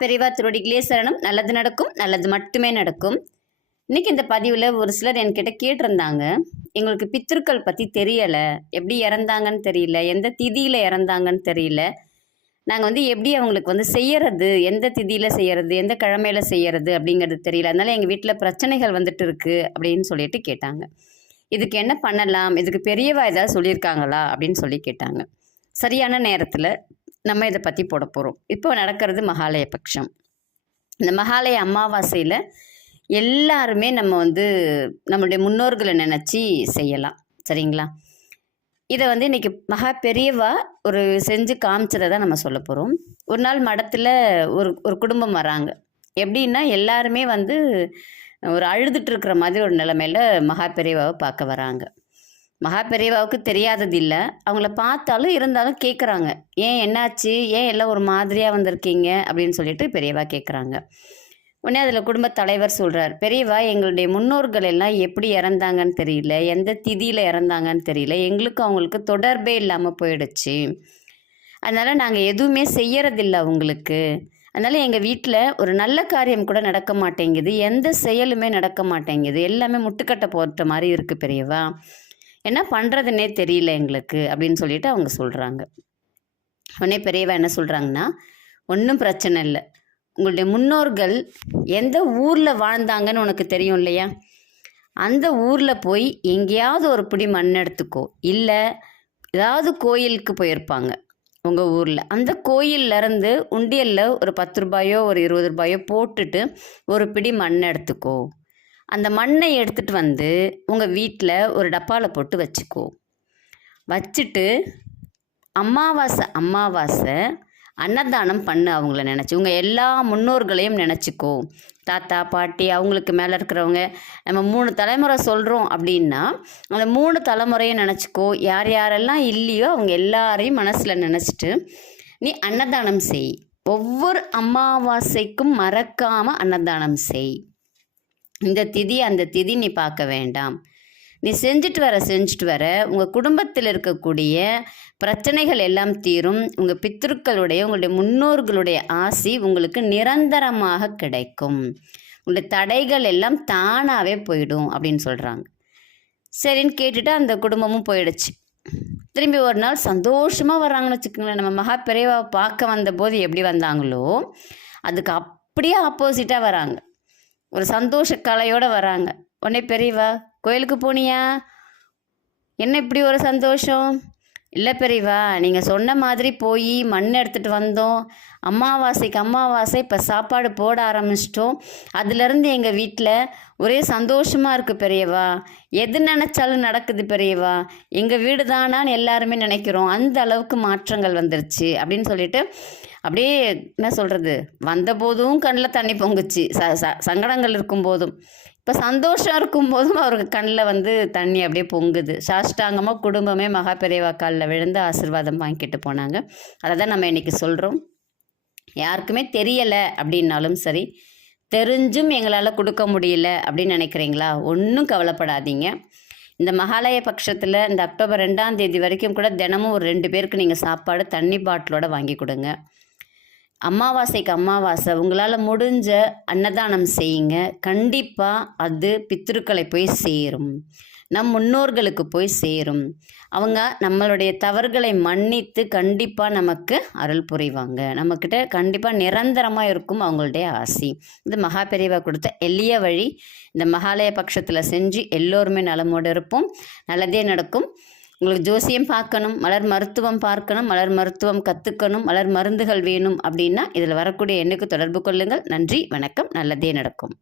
பெரியவா திருவடிகளே சரணம். நல்லது நடக்கும், நல்லது மட்டுமே நடக்கும். இன்னைக்கு இந்த பதிவில் ஒரு சிலர் என்கிட்ட கேட்டிருந்தாங்க, எங்களுக்கு பித்திருக்கள் பற்றி தெரியலை, எப்படி இறந்தாங்கன்னு தெரியல, எந்த திதியில் இறந்தாங்கன்னு தெரியல, நாங்கள் எப்படி அவங்களுக்கு செய்யறது, எந்த திதியில் செய்யறது, எந்த கிழமையில் செய்யறது அப்படிங்கிறது தெரியல, அதனால எங்கள் வீட்டில் பிரச்சனைகள் வந்துட்டு இருக்கு அப்படின்னு சொல்லிட்டு கேட்டாங்க. இதுக்கு என்ன பண்ணலாம், இதுக்கு பெரியவா ஏதாவது சொல்லியிருக்காங்களா அப்படின்னு சொல்லி கேட்டாங்க. சரியான நேரத்தில் நம்ம இதை பற்றி போட போகிறோம். இப்போ நடக்கிறது மகாலய பட்சம். இந்த மகாலய அமாவாசையில் எல்லாருமே நம்ம நம்மளுடைய முன்னோர்களை நினச்சி செய்யலாம். சரிங்களா? இதை இன்றைக்கி மகா பெரியவா ஒரு செஞ்சு காமிச்சதை தான் நம்ம சொல்ல போகிறோம். ஒரு நாள் மடத்தில் ஒரு குடும்பம் வராங்க. எப்படின்னா எல்லாருமே ஒரு அழுதுட்டு இருக்கிற மாதிரி ஒரு நிலைமையில் மகா பெரியவாவை பார்க்க வராங்க. மகா பெரியவாவுக்கு தெரியாதது இல்லை, அவங்கள பார்த்தாலும் இருந்தாலும் கேட்குறாங்க, ஏன் என்னாச்சு, ஏன் எல்லாம் ஒரு மாதிரியாக வந்திருக்கீங்க அப்படின்னு சொல்லிட்டு பெரியவா கேட்குறாங்க. உடனே அதில் குடும்பத் தலைவர் சொல்கிறார், பெரியவா எங்களுடைய முன்னோர்கள் எல்லாம் எப்படி இறந்தாங்கன்னு தெரியல, எந்த திதியில் இறந்தாங்கன்னு தெரியல, எங்களுக்கும் அவங்களுக்கு தொடர்பே இல்லாமல் போயிடுச்சு, அதனால் நாங்கள் எதுவுமே செய்யறதில்லை அவங்களுக்கு, அதனால் எங்கள் வீட்டில் ஒரு நல்ல காரியம் கூட நடக்க மாட்டேங்குது, எந்த செயலுமே நடக்க மாட்டேங்குது, எல்லாமே முட்டுக்கட்டை போட்ட மாதிரி இருக்குது பெரியவா, என்ன பண்ணுறதுன்னே தெரியல எங்களுக்கு அப்படின்னு சொல்லிட்டு அவங்க சொல்கிறாங்க. உடனே பெரியவா என்ன சொல்கிறாங்கன்னா, ஒன்றும் பிரச்சனை இல்லை, உங்களுடைய முன்னோர்கள் எந்த ஊரில் வாழ்ந்தாங்கன்னு உனக்கு தெரியும் இல்லையா, அந்த ஊரில் போய் எங்கேயாவது ஒரு பிடி மண் எடுத்துக்கோ, இல்லை ஏதாவது கோயிலுக்கு போயிருப்பாங்க உங்கள் ஊரில், அந்த கோயிலேருந்து உண்டியலில் ஒரு 10 ரூபாயோ ஒரு 20 ரூபாயோ போட்டுட்டு ஒரு பிடி மண் எடுத்துக்கோ, அந்த மண்ணை எடுத்துகிட்டு உங்கள் வீட்டில் ஒரு டப்பாவில் போட்டு வச்சுக்கோ, வச்சுட்டு அமாவாசை அன்னதானம் பண்ணு, அவங்கள நினச்சி உங்கள் எல்லா முன்னோர்களையும் நினச்சிக்கோ, தாத்தா பாட்டி அவங்களுக்கு மேலே இருக்கிறவங்க, நம்ம 3 தலைமுறை சொல்கிறோம் அப்படின்னா அந்த 3 தலைமுறையும் நினச்சிக்கோ, யார் யாரெல்லாம் இல்லையோ அவங்க எல்லாரையும் மனசில் நினச்சிட்டு நீ அன்னதானம் செய், ஒவ்வொரு அமாவாசைக்கும் மறக்காமல் அன்னதானம் செய், இந்த திதி அந்த திதி நீ பார்க்க வேண்டாம், நீ செஞ்சுட்டு வர உங்கள் குடும்பத்தில் இருக்கக்கூடிய பிரச்சனைகள் எல்லாம் தீரும், உங்கள் பித்திருக்களுடைய உங்களுடைய முன்னோர்களுடைய ஆசி உங்களுக்கு நிரந்தரமாக கிடைக்கும், உங்களுடைய தடைகள் எல்லாம் தானாகவே போயிடும் அப்படின்னு சொல்கிறாங்க. சரின்னு கேட்டுட்டு அந்த குடும்பமும் போயிடுச்சு. திரும்பி ஒரு நாள் சந்தோஷமாக வர்றாங்கன்னு வச்சுக்கோங்களேன். நம்ம மகா பெரியவாவை பார்க்க வந்தபோது எப்படி வந்தாங்களோ அதுக்கு அப்படியே ஆப்போசிட்டாக வராங்க, ஒரு சந்தோஷ கலையோடு வராங்க. உடனே பெரியவா, கோயிலுக்கு போனியா, என்ன இப்படி ஒரு சந்தோஷம், இல்லை பெரியவா நீங்கள் சொன்ன மாதிரி போய் மண் எடுத்துகிட்டு வந்தோம், அமாவாசை இப்போ சாப்பாடு போட ஆரம்பிச்சிட்டோம், அதுலேருந்து எங்கள் வீட்டில் ஒரே சந்தோஷமாக இருக்குது பெரியவா, எது நினச்சாலும் நடக்குது பெரியவா, எங்கள் வீடு தானான்னு எல்லாருமே நினைக்கிறோம், அந்த அளவுக்கு மாற்றங்கள் வந்துருச்சு அப்படின்னு சொல்லிட்டு அப்படியே என்ன சொல்கிறது, வந்தபோதும் கண்ணில் தண்ணி பொங்குச்சு, சங்கடங்கள் இருக்கும்போதும், இப்போ சந்தோஷம் இருக்கும்போதும் அவருக்கு கண்ணில் தண்ணி அப்படியே பொங்குது. சாஷ்டாங்கமாக குடும்பமே மகா பெரியவா காலில் விழுந்து ஆசீர்வாதம் வாங்கிட்டு போனாங்க. அதை தான் நம்ம இன்றைக்கி சொல்கிறோம். யாருக்குமே தெரியலை அப்படின்னாலும் சரி, தெரிஞ்சும் எங்களால் கொடுக்க முடியல அப்படின்னு நினைக்கிறீங்களா, ஒன்றும் கவலைப்படாதீங்க. இந்த மகாலய பட்சத்தில் இந்த அக்டோபர் 2ஆம் தேதி வரைக்கும் கூட தினமும் ஒரு 2 பேருக்கு நீங்கள் சாப்பாடு தண்ணி பாட்டிலோடு வாங்கி கொடுங்க. அமாவாசை உங்களால் முடிஞ்ச அன்னதானம் செய்யுங்க, கண்டிப்பாக அது பித்திருக்களை போய் சேரும், நம் முன்னோர்களுக்கு போய் சேரும், அவங்க நம்மளுடைய தவறுகளை மன்னித்து கண்டிப்பாக நமக்கு அருள் புரிவாங்க, நம்மக்கிட்ட கண்டிப்பாக நிரந்தரமாக இருக்கும் அவங்களுடைய ஆசி. இது மகா பெரியவா கொடுத்த எளிய வழி. இந்த மகாலய பட்சத்தில் செஞ்சு எல்லோருமே நலமோடு இருப்போம், நல்லதே நடக்கும். உங்களுக்கு ஜோசியம் பார்க்கணும், மலர் மருத்துவம் பார்க்கணும், மலர் மருத்துவம் கற்றுக்கணும், மலர் மருந்துகள் வேணும் அப்படின்னா இதில் வரக்கூடிய எண்ணுக்கு தொடர்பு கொள்ளுங்கள். நன்றி, வணக்கம், நல்லதே நடக்கும்.